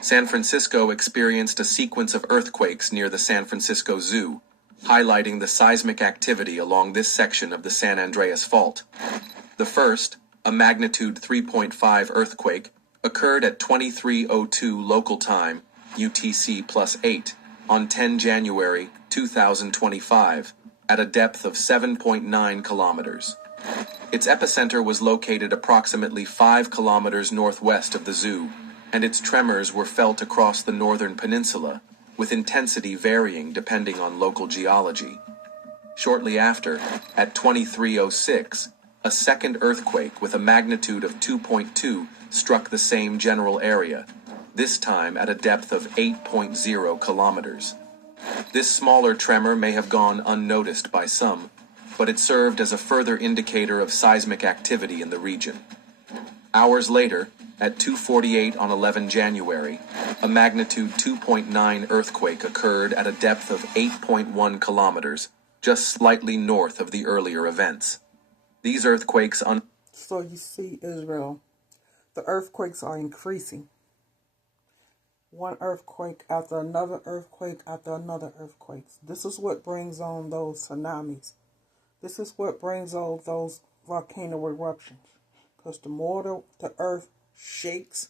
San Francisco experienced a sequence of earthquakes near the San Francisco Zoo, highlighting the seismic activity along this section of the San Andreas Fault. The first, a magnitude 3.5 earthquake, occurred at 23:02 local time, UTC +8, on 10 January 2025, at a depth of 7.9 kilometers. Its epicenter was located approximately 5 kilometers northwest of the zoo, and its tremors were felt across the northern peninsula, with intensity varying depending on local geology. Shortly after, at 23:06, a second earthquake with a magnitude of 2.2 struck the same general area, this time at a depth of 8.0 kilometers. This smaller tremor may have gone unnoticed by some, but it served as a further indicator of seismic activity in the region. Hours later, at 2:48 on 11 January, a magnitude 2.9 earthquake occurred at a depth of 8.1 kilometers, just slightly north of the earlier events. These earthquakes So you see, Israel, the earthquakes are increasing. One earthquake after another earthquake after another earthquake. This is what brings on those tsunamis. This is what brings on those volcano eruptions. Because the more the earth shakes,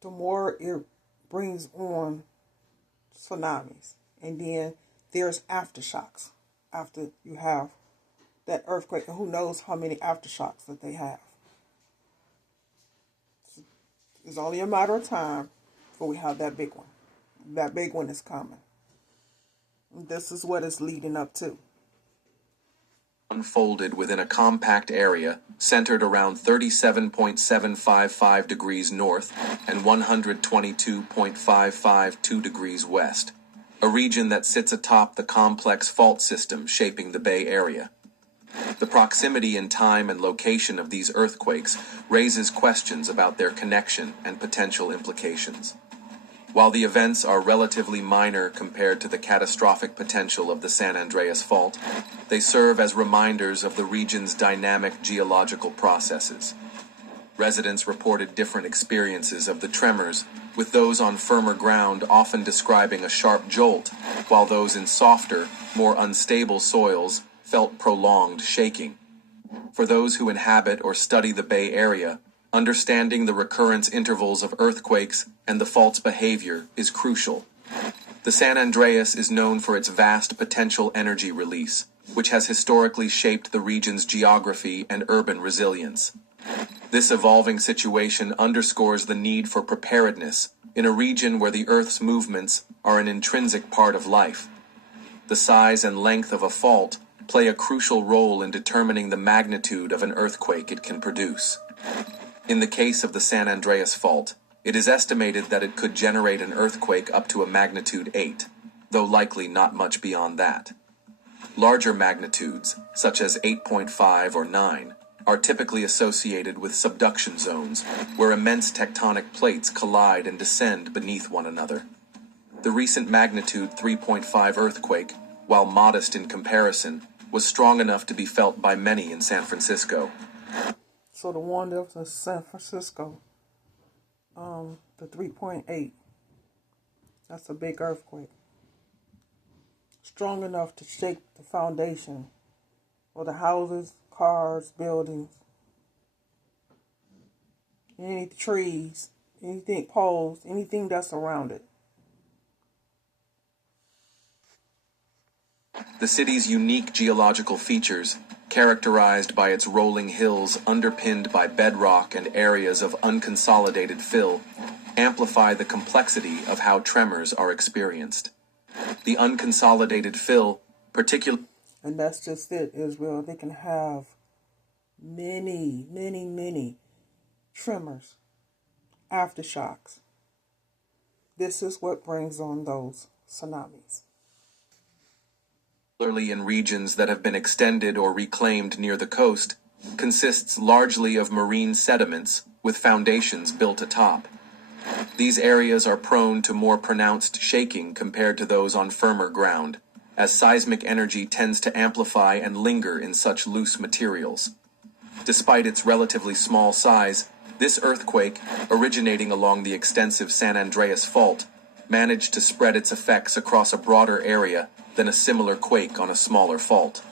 the more it brings on tsunamis. And then there's aftershocks after you have that earthquake. And who knows how many aftershocks that they have. It's only a matter of time before we have that big one. That big one is coming. And this is what it's leading up to. Unfolded within a compact area centered around 37.755 degrees north and 122.552 degrees west, a region that sits atop the complex fault system shaping the Bay Area. The proximity in time and location of these earthquakes raises questions about their connection and potential implications. While the events are relatively minor compared to the catastrophic potential of the San Andreas Fault, they serve as reminders of the region's dynamic geological processes. Residents reported different experiences of the tremors, with those on firmer ground often describing a sharp jolt, while those in softer, more unstable soils felt prolonged shaking. For those who inhabit or study the Bay Area, understanding the recurrence intervals of earthquakes and the fault's behavior is crucial. The San Andreas is known for its vast potential energy release, which has historically shaped the region's geography and urban resilience. This evolving situation underscores the need for preparedness in a region where the Earth's movements are an intrinsic part of life. The size and length of a fault play a crucial role in determining the magnitude of an earthquake it can produce. In the case of the San Andreas Fault, it is estimated that it could generate an earthquake up to a magnitude 8, though likely not much beyond that. Larger magnitudes, such as 8.5 or 9, are typically associated with subduction zones, where immense tectonic plates collide and descend beneath one another. The recent magnitude 3.5 earthquake, while modest in comparison, was strong enough to be felt by many in San Francisco. So the one that was in San Francisco, the 3.8, that's a big earthquake. Strong enough to shake the foundation of the houses, cars, buildings, any trees, anything, poles, anything that's around it. The city's unique geological features, characterized by its rolling hills underpinned by bedrock and areas of unconsolidated fill, amplify the complexity of how tremors are experienced. The unconsolidated fill, particularly... And that's just it, Israel. They can have many tremors, aftershocks. This is what brings on those tsunamis. Particularly in regions that have been extended or reclaimed near the coast, consists largely of marine sediments with foundations built atop. These areas are prone to more pronounced shaking compared to those on firmer ground, as seismic energy tends to amplify and linger in such loose materials. Despite its relatively small size, This earthquake, originating along the extensive San Andreas Fault, managed to spread its effects across a broader area than a similar quake on a smaller fault.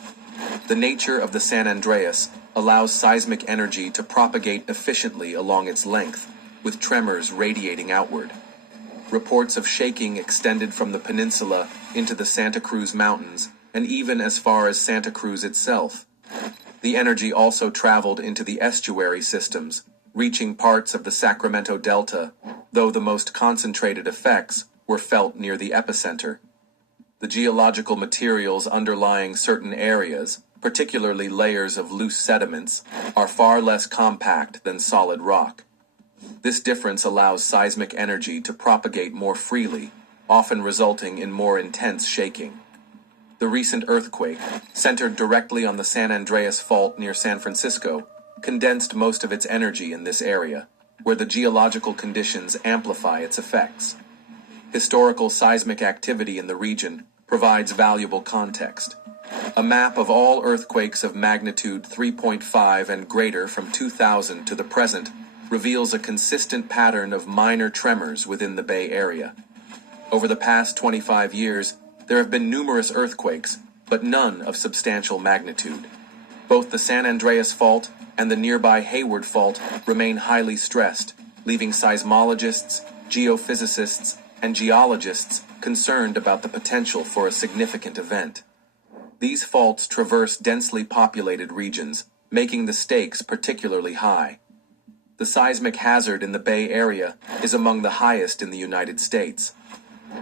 The nature of the San Andreas allows seismic energy to propagate efficiently along its length, with tremors radiating outward. Reports of shaking extended from the peninsula into the Santa Cruz Mountains and even as far as Santa Cruz itself. The energy also traveled into the estuary systems, reaching parts of the Sacramento Delta, though the most concentrated effects were felt near the epicenter. The geological materials underlying certain areas, particularly layers of loose sediments, are far less compact than solid rock. This difference allows seismic energy to propagate more freely, often resulting in more intense shaking. The recent earthquake, centered directly on the San Andreas Fault near San Francisco, condensed most of its energy in this area, where the geological conditions amplify its effects. Historical seismic activity in the region provides valuable context. A map of all earthquakes of magnitude 3.5 and greater from 2000 to the present reveals a consistent pattern of minor tremors within the Bay Area. Over the past 25 years, there have been numerous earthquakes, but none of substantial magnitude. Both the San Andreas Fault and the nearby Hayward Fault remain highly stressed, leaving seismologists, geophysicists, and geologists concerned about the potential for a significant event. These faults traverse densely populated regions, making the stakes particularly high. The seismic hazard in the Bay Area is among the highest in the United States.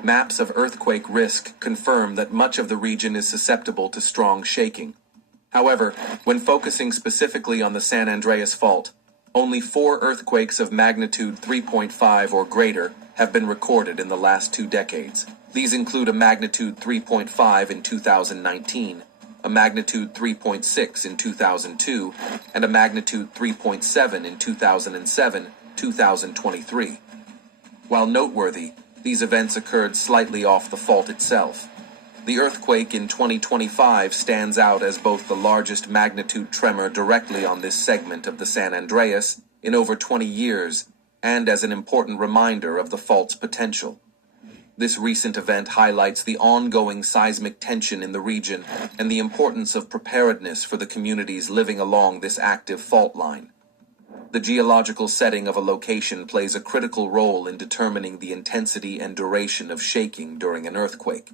Maps of earthquake risk confirm that much of the region is susceptible to strong shaking. However, when focusing specifically on the San Andreas Fault, only 4 earthquakes of magnitude 3.5 or greater have been recorded in the last 2 decades. These include a magnitude 3.5 in 2019, a magnitude 3.6 in 2002, and a magnitude 3.7 in 2007-2023. While noteworthy, these events occurred slightly off the fault itself. The earthquake in 2025 stands out as both the largest magnitude tremor directly on this segment of the San Andreas in over 20 years, and as an important reminder of the fault's potential. This recent event highlights the ongoing seismic tension in the region and the importance of preparedness for the communities living along this active fault line. The geological setting of a location plays a critical role in determining the intensity and duration of shaking during an earthquake.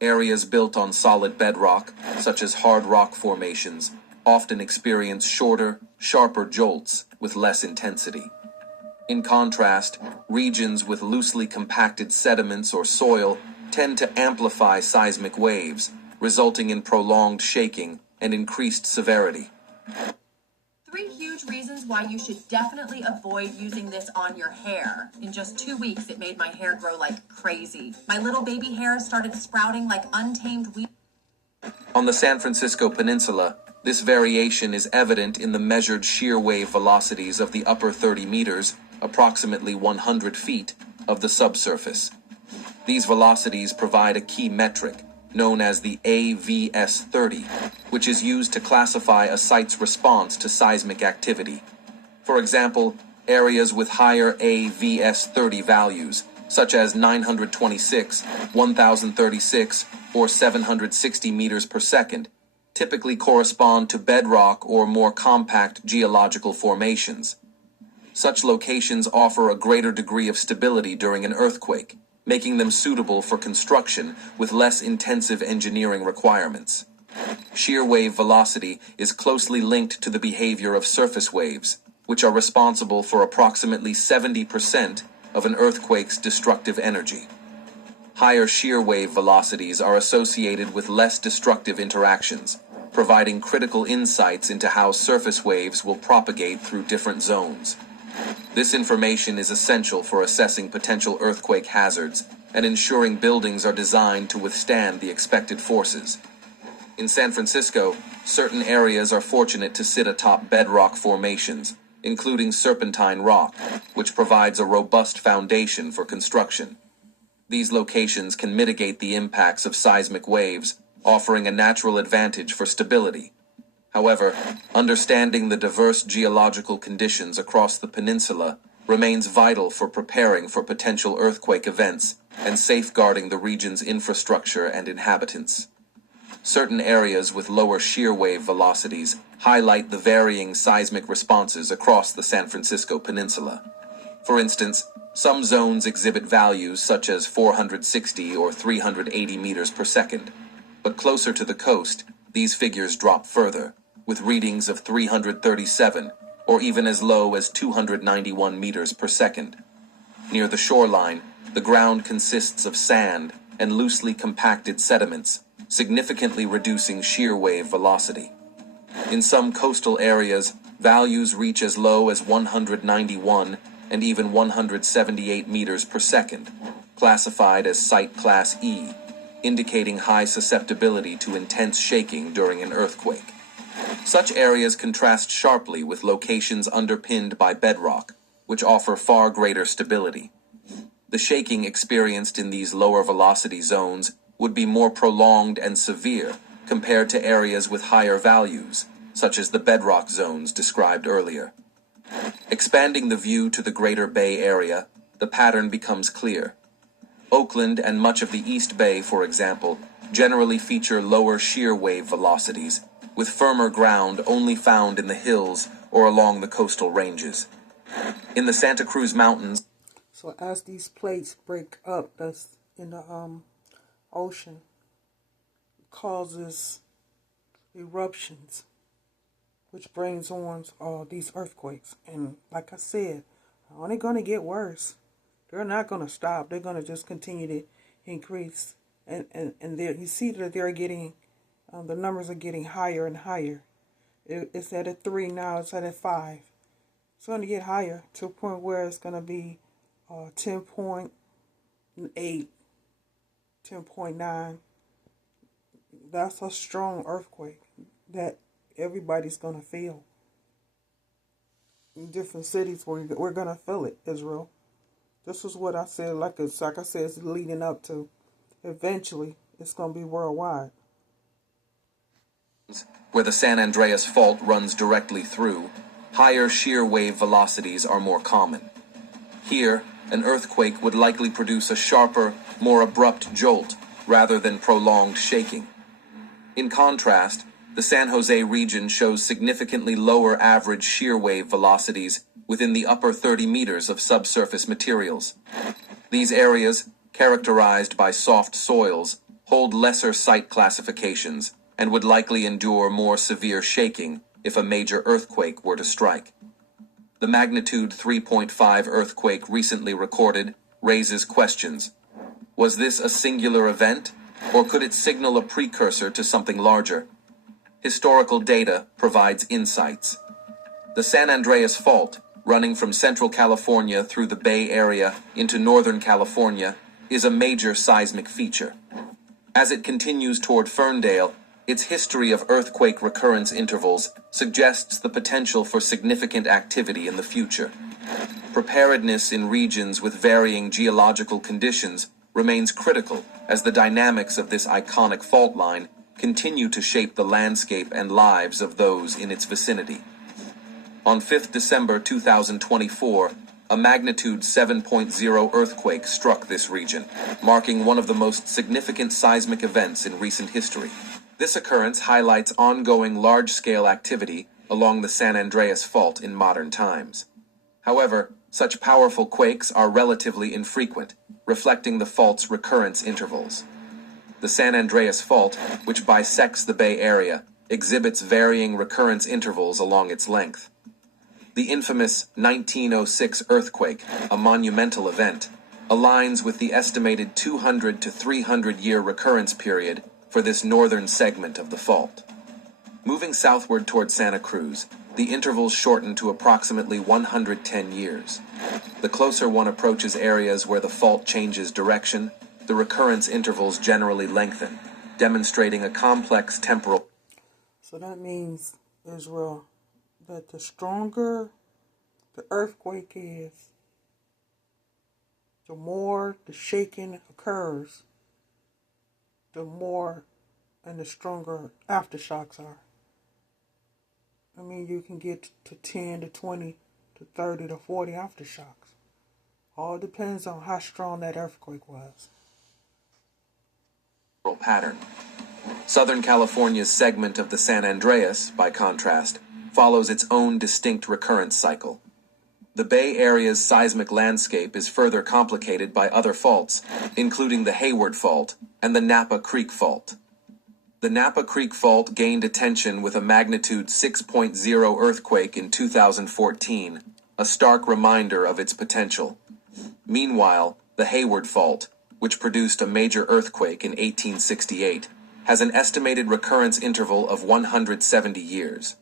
Areas built on solid bedrock, such as hard rock formations, often experience shorter, sharper jolts with less intensity. In contrast, regions with loosely compacted sediments or soil tend to amplify seismic waves, resulting in prolonged shaking and increased severity. 3 huge reasons why you should definitely avoid using this on your hair. In just 2 weeks, it made my hair grow like crazy. My little baby hair started sprouting like untamed weeds. On the San Francisco Peninsula, this variation is evident in the measured shear wave velocities of the upper 30 meters, approximately 100 feet, of the subsurface. These velocities provide a key metric, known as the AVS30, which is used to classify a site's response to seismic activity. For example, areas with higher AVS30 values, such as 926, 1036, or 760 meters per second, typically correspond to bedrock or more compact geological formations. Such locations offer a greater degree of stability during an earthquake, making them suitable for construction with less intensive engineering requirements. Shear wave velocity is closely linked to the behavior of surface waves, which are responsible for approximately 70% of an earthquake's destructive energy. Higher shear wave velocities are associated with less destructive interactions, providing critical insights into how surface waves will propagate through different zones. This information is essential for assessing potential earthquake hazards and ensuring buildings are designed to withstand the expected forces. In San Francisco, certain areas are fortunate to sit atop bedrock formations, including serpentine rock, which provides a robust foundation for construction. These locations can mitigate the impacts of seismic waves, offering a natural advantage for stability. However, understanding the diverse geological conditions across the peninsula remains vital for preparing for potential earthquake events and safeguarding the region's infrastructure and inhabitants. Certain areas with lower shear wave velocities highlight the varying seismic responses across the San Francisco Peninsula. For instance, some zones exhibit values such as 460 or 380 meters per second, but closer to the coast, these figures drop further, with readings of 337 or even as low as 291 meters per second. Near the shoreline, the ground consists of sand and loosely compacted sediments, significantly reducing shear wave velocity. In some coastal areas, values reach as low as 191 and even 178 meters per second, classified as Site Class E, indicating high susceptibility to intense shaking during an earthquake. Such areas contrast sharply with locations underpinned by bedrock, which offer far greater stability. The shaking experienced in these lower velocity zones would be more prolonged and severe compared to areas with higher values, such as the bedrock zones described earlier. Expanding the view to the Greater Bay Area, the pattern becomes clear. Oakland and much of the East Bay, for example, generally feature lower shear wave velocities, with firmer ground only found in the hills or along the coastal ranges. In the Santa Cruz Mountains, So as these plates break up, that's in the ocean, causes eruptions, which brings on these earthquakes. And like I said, they're only going to get worse. They're not going to stop. They're going to just continue to increase. And you see that they're getting, the numbers are getting higher and higher. It's at a 3 now, it's at a 5. It's going to get higher to a point where it's going to be 10.8, 10.9. That's a strong earthquake that everybody's going to feel. In different cities, we're going to feel it, Israel. This is what I said, like I said, it's leading up to. Eventually, it's going to be worldwide. where the San Andreas Fault runs directly through, higher shear wave velocities are more common. Here, an earthquake would likely produce a sharper, more abrupt jolt rather than prolonged shaking. In contrast, the San Jose region shows significantly lower average shear wave velocities within the upper 30 meters of subsurface materials. These areas, characterized by soft soils, hold lesser site classifications and would likely endure more severe shaking if a major earthquake were to strike. The magnitude 3.5 earthquake recently recorded raises questions. Was this a singular event, or could it signal a precursor to something larger? Historical data provides insights. The San Andreas Fault, running from Central California through the Bay Area into Northern California, is a major seismic feature. As it continues toward Ferndale, its history of earthquake recurrence intervals suggests the potential for significant activity in the future. Preparedness in regions with varying geological conditions remains critical as the dynamics of this iconic fault line continue to shape the landscape and lives of those in its vicinity. On 5th December 2024, a magnitude 7.0 earthquake struck this region, marking one of the most significant seismic events in recent history. This occurrence highlights ongoing large-scale activity along the San Andreas Fault in modern times. However, such powerful quakes are relatively infrequent, reflecting the fault's recurrence intervals. The San Andreas Fault, which bisects the Bay Area, exhibits varying recurrence intervals along its length. The infamous 1906 earthquake, a monumental event, aligns with the estimated 200 to 300 year recurrence period for this northern segment of the fault. Moving southward toward Santa Cruz, the intervals shorten to approximately 110 years. The closer one approaches areas where the fault changes direction, the recurrence intervals generally lengthen, demonstrating a complex temporal. So that means, Israel, that the stronger the earthquake is, the more the shaking occurs, the more and the stronger aftershocks are. I mean, you can get to 10 to 20 to 30 to 40 aftershocks. All depends on how strong that earthquake was. Pattern. Southern California's segment of the San Andreas, by contrast, follows its own distinct recurrence cycle. The Bay Area's seismic landscape is further complicated by other faults, including the Hayward Fault and the Napa Creek Fault. The Napa Creek Fault gained attention with a magnitude 6.0 earthquake in 2014, a stark reminder of its potential. Meanwhile, the Hayward Fault, which produced a major earthquake in 1868, has an estimated recurrence interval of 170 years.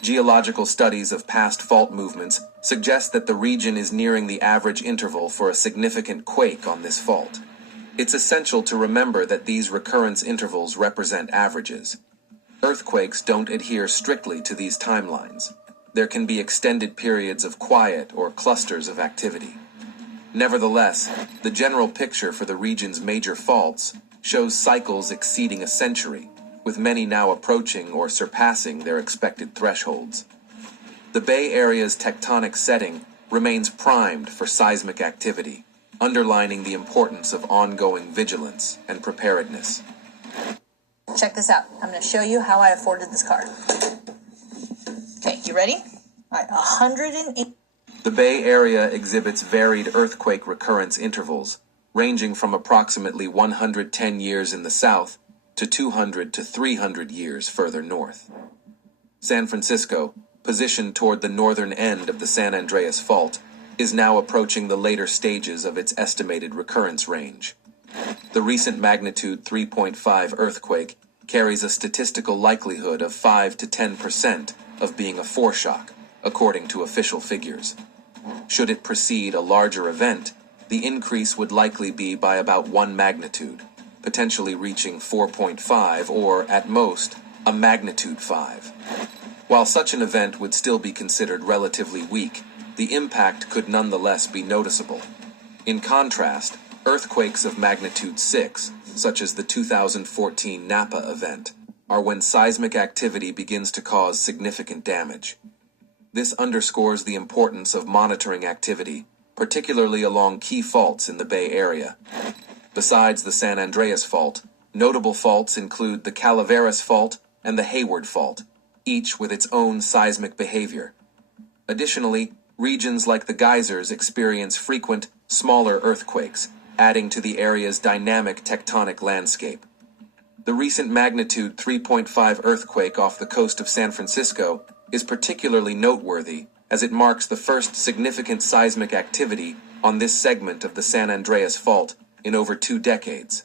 Geological studies of past fault movements suggest that the region is nearing the average interval for a significant quake on this fault. It's essential to remember that these recurrence intervals represent averages. Earthquakes don't adhere strictly to these timelines. There can be extended periods of quiet or clusters of activity. Nevertheless, the general picture for the region's major faults shows cycles exceeding a century, with many now approaching or surpassing their expected thresholds. The Bay Area's tectonic setting remains primed for seismic activity, underlining the importance of ongoing vigilance and preparedness. Check this out. I'm going to show you how I afforded this card. Okay, you ready? All right, 108. The Bay Area exhibits varied earthquake recurrence intervals, ranging from approximately 110 years in the south to 200 to 300 years further north. San Francisco, positioned toward the northern end of the San Andreas Fault, is now approaching the later stages of its estimated recurrence range. The recent magnitude 3.5 earthquake carries a statistical likelihood of 5 to 10% of being a foreshock, according to official figures. Should it precede a larger event, the increase would likely be by about 1 magnitude, potentially reaching 4.5 or, at most, a magnitude 5. While such an event would still be considered relatively weak, the impact could nonetheless be noticeable. In contrast, earthquakes of magnitude 6, such as the 2014 Napa event, are when seismic activity begins to cause significant damage. This underscores the importance of monitoring activity, particularly along key faults in the Bay Area. Besides the San Andreas Fault, notable faults include the Calaveras Fault and the Hayward Fault, each with its own seismic behavior. Additionally, regions like the geysers experience frequent, smaller earthquakes, adding to the area's dynamic tectonic landscape. The recent magnitude 3.5 earthquake off the coast of San Francisco is particularly noteworthy as it marks the first significant seismic activity on this segment of the San Andreas Fault in over 2 decades.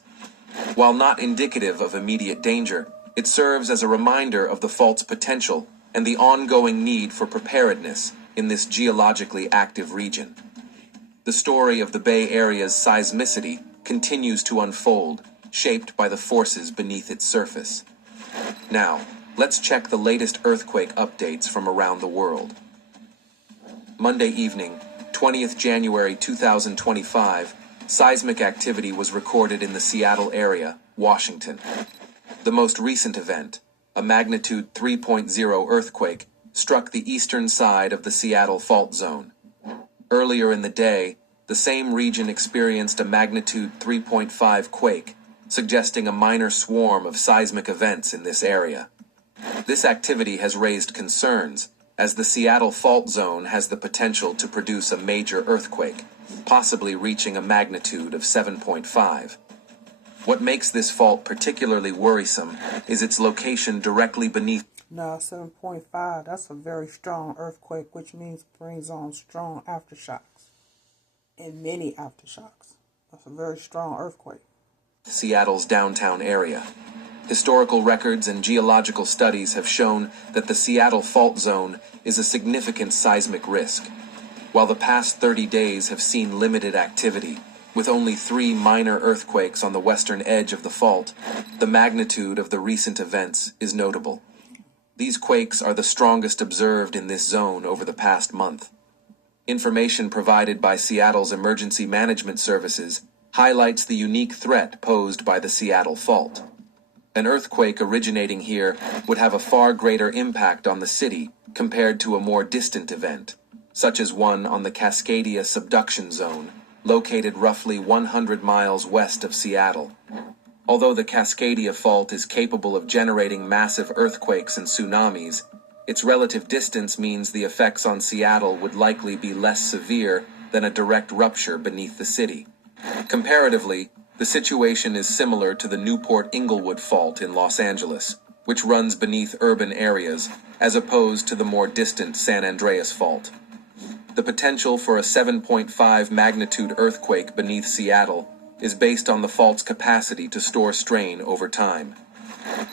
While not indicative of immediate danger, it serves as a reminder of the fault's potential and the ongoing need for preparedness in this geologically active region. The story of the Bay Area's seismicity continues to unfold, shaped by the forces beneath its surface. Now, let's check the latest earthquake updates from around the world. Monday evening, 20th January 2025, seismic activity was recorded in the Seattle area, Washington. The most recent event, a magnitude 3.0 earthquake, struck the eastern side of the Seattle fault zone. Earlier in the day, the same region experienced a magnitude 3.5 quake, suggesting a minor swarm of seismic events in this area. This activity has raised concerns, as the Seattle fault zone has the potential to produce a major earthquake, possibly reaching a magnitude of 7.5. What makes this fault particularly worrisome is its location directly beneath. Now, 7.5, that's a very strong earthquake, which means it brings on strong aftershocks and many aftershocks. That's a very strong earthquake. Seattle's downtown area. Historical records and geological studies have shown that the Seattle fault zone is a significant seismic risk. While the past 30 days have seen limited activity, with only 3 minor earthquakes on the western edge of the fault, the magnitude of the recent events is notable. These quakes are the strongest observed in this zone over the past month. Information provided by Seattle's emergency management services highlights the unique threat posed by the Seattle fault. An earthquake originating here would have a far greater impact on the city compared to a more distant event, such as one on the Cascadia subduction zone, located roughly 100 miles west of Seattle. Although the Cascadia Fault is capable of generating massive earthquakes and tsunamis, its relative distance means the effects on Seattle would likely be less severe than a direct rupture beneath the city. Comparatively, the situation is similar to the Newport-Inglewood Fault in Los Angeles, which runs beneath urban areas, as opposed to the more distant San Andreas Fault. The potential for a 7.5 magnitude earthquake beneath Seattle is based on the fault's capacity to store strain over time.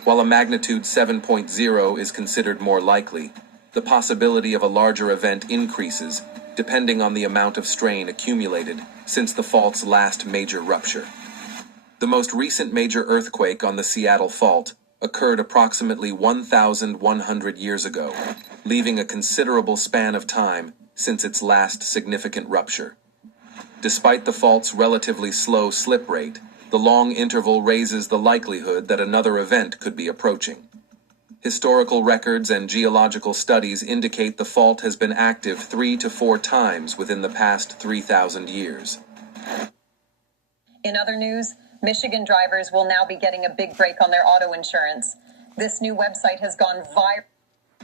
While a magnitude 7.0 is considered more likely, the possibility of a larger event increases depending on the amount of strain accumulated since the fault's last major rupture. The most recent major earthquake on the Seattle Fault occurred approximately 1,100 years ago, leaving a considerable span of time since its last significant rupture. Despite the fault's relatively slow slip rate, the long interval raises the likelihood that another event could be approaching. Historical records and geological studies indicate the fault has been active 3 to 4 times within the past 3,000 years. In other news, Michigan drivers will now be getting a big break on their auto insurance. This new website has gone viral.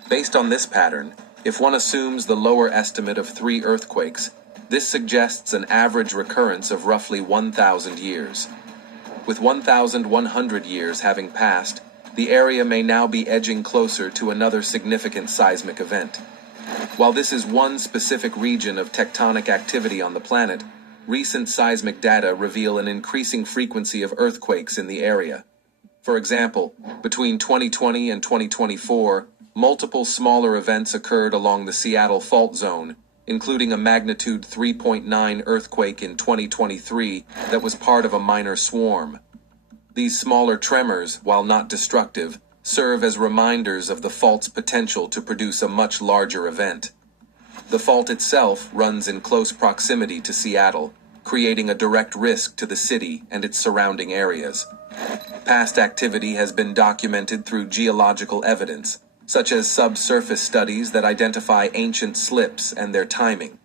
Based on this pattern, if one assumes the lower estimate of 3 earthquakes, this suggests an average recurrence of roughly 1,000 years. With 1,100 years having passed, the area may now be edging closer to another significant seismic event. While this is one specific region of tectonic activity on the planet, recent seismic data reveal an increasing frequency of earthquakes in the area. For example, between 2020 and 2024, multiple smaller events occurred along the Seattle Fault Zone, including a magnitude 3.9 earthquake in 2023 that was part of a minor swarm. These smaller tremors, while not destructive, serve as reminders of the fault's potential to produce a much larger event. The fault itself runs in close proximity to Seattle, creating a direct risk to the city and its surrounding areas. Past activity has been documented through geological evidence, such as subsurface studies that identify ancient slips and their timing.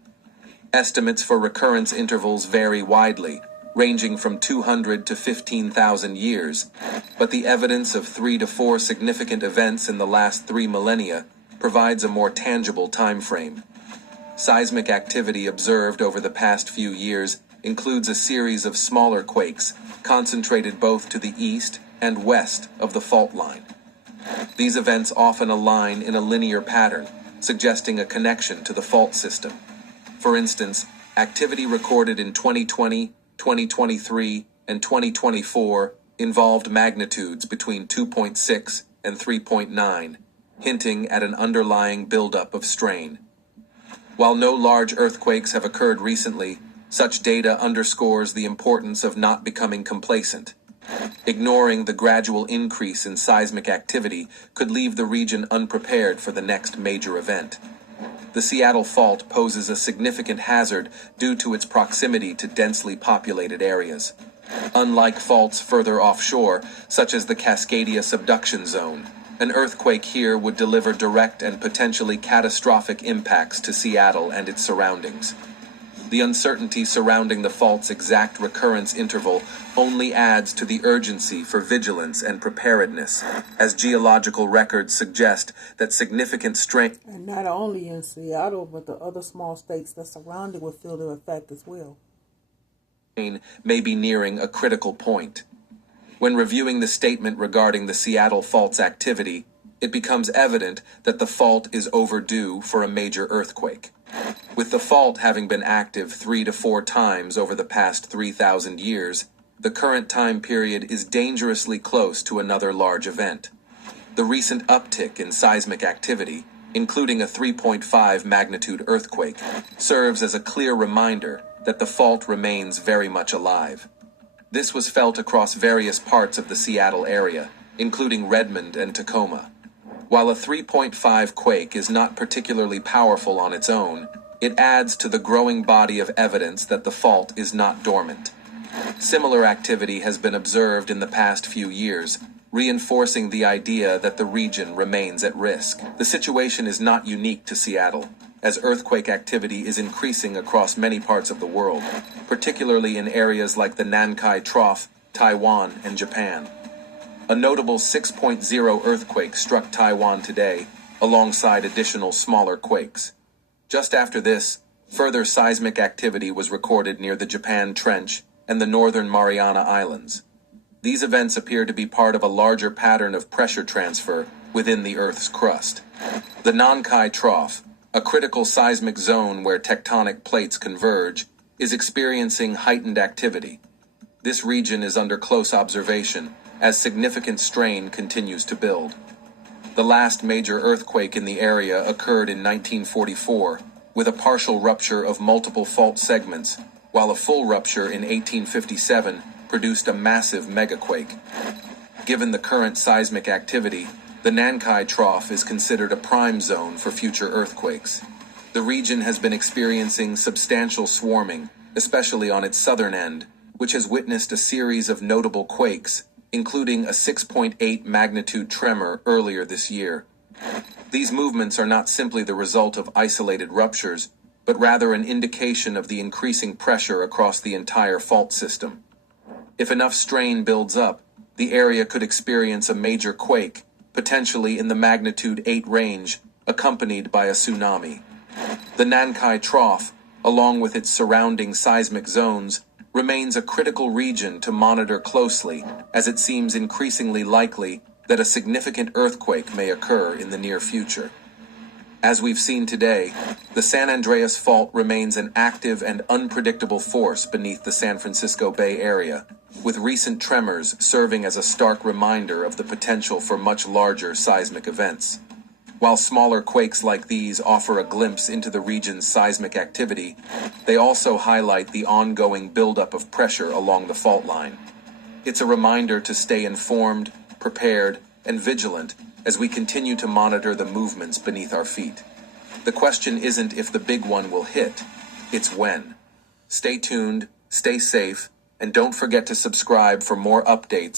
Estimates for recurrence intervals vary widely, ranging from 200 to 15,000 years, but the evidence of 3 to 4 significant events in the last 3 millennia provides a more tangible time frame. Seismic activity observed over the past few years includes a series of smaller quakes concentrated both to the east and west of the fault line. These events often align in a linear pattern, suggesting a connection to the fault system. For instance, activity recorded in 2020, 2023, and 2024 involved magnitudes between 2.6 and 3.9, hinting at an underlying buildup of strain. While no large earthquakes have occurred recently, such data underscores the importance of not becoming complacent. Ignoring the gradual increase in seismic activity could leave the region unprepared for the next major event. The Seattle Fault poses a significant hazard due to its proximity to densely populated areas. Unlike faults further offshore, such as the Cascadia subduction zone, an earthquake here would deliver direct and potentially catastrophic impacts to Seattle and its surroundings. The uncertainty surrounding the fault's exact recurrence interval only adds to the urgency for vigilance and preparedness, as geological records suggest that significant strain. And not only in Seattle, but the other small states that surround it will feel the effect as well. May be nearing a critical point. When reviewing the statement regarding the Seattle Fault's activity, it becomes evident that the fault is overdue for a major earthquake. With the fault having been active 3 to 4 times over the past 3,000 years, the current time period is dangerously close to another large event. The recent uptick in seismic activity, including a 3.5 magnitude earthquake, serves as a clear reminder that the fault remains very much alive. This was felt across various parts of the Seattle area, including Redmond and Tacoma. While a 3.5 quake is not particularly powerful on its own, it adds to the growing body of evidence that the fault is not dormant. Similar activity has been observed in the past few years, reinforcing the idea that the region remains at risk. The situation is not unique to Seattle, as earthquake activity is increasing across many parts of the world, particularly in areas like the Nankai Trough, Taiwan, and Japan. A notable 6.0 earthquake struck Taiwan today, alongside additional smaller quakes. Just after this, further seismic activity was recorded near the Japan Trench and the northern Mariana Islands. These events appear to be part of a larger pattern of pressure transfer within the Earth's crust. The Nankai Trough, a critical seismic zone where tectonic plates converge, is experiencing heightened activity. This region is under close observation as significant strain continues to build. The last major earthquake in the area occurred in 1944, with a partial rupture of multiple fault segments, while a full rupture in 1857 produced a massive megaquake. Given the current seismic activity, the Nankai Trough is considered a prime zone for future earthquakes. The region has been experiencing substantial swarming, especially on its southern end, which has witnessed a series of notable quakes, including a 6.8 magnitude tremor earlier this year. These movements are not simply the result of isolated ruptures, but rather an indication of the increasing pressure across the entire fault system. If enough strain builds up, the area could experience a major quake, potentially in the magnitude 8 range, accompanied by a tsunami. The Nankai Trough, along with its surrounding seismic zones, remains a critical region to monitor closely, as it seems increasingly likely that a significant earthquake may occur in the near future. As we've seen today, the San Andreas Fault remains an active and unpredictable force beneath the San Francisco Bay Area, with recent tremors serving as a stark reminder of the potential for much larger seismic events. While smaller quakes like these offer a glimpse into the region's seismic activity, they also highlight the ongoing buildup of pressure along the fault line. It's a reminder to stay informed, prepared, and vigilant as we continue to monitor the movements beneath our feet. The question isn't if the big one will hit, it's when. Stay tuned, stay safe, and don't forget to subscribe for more updates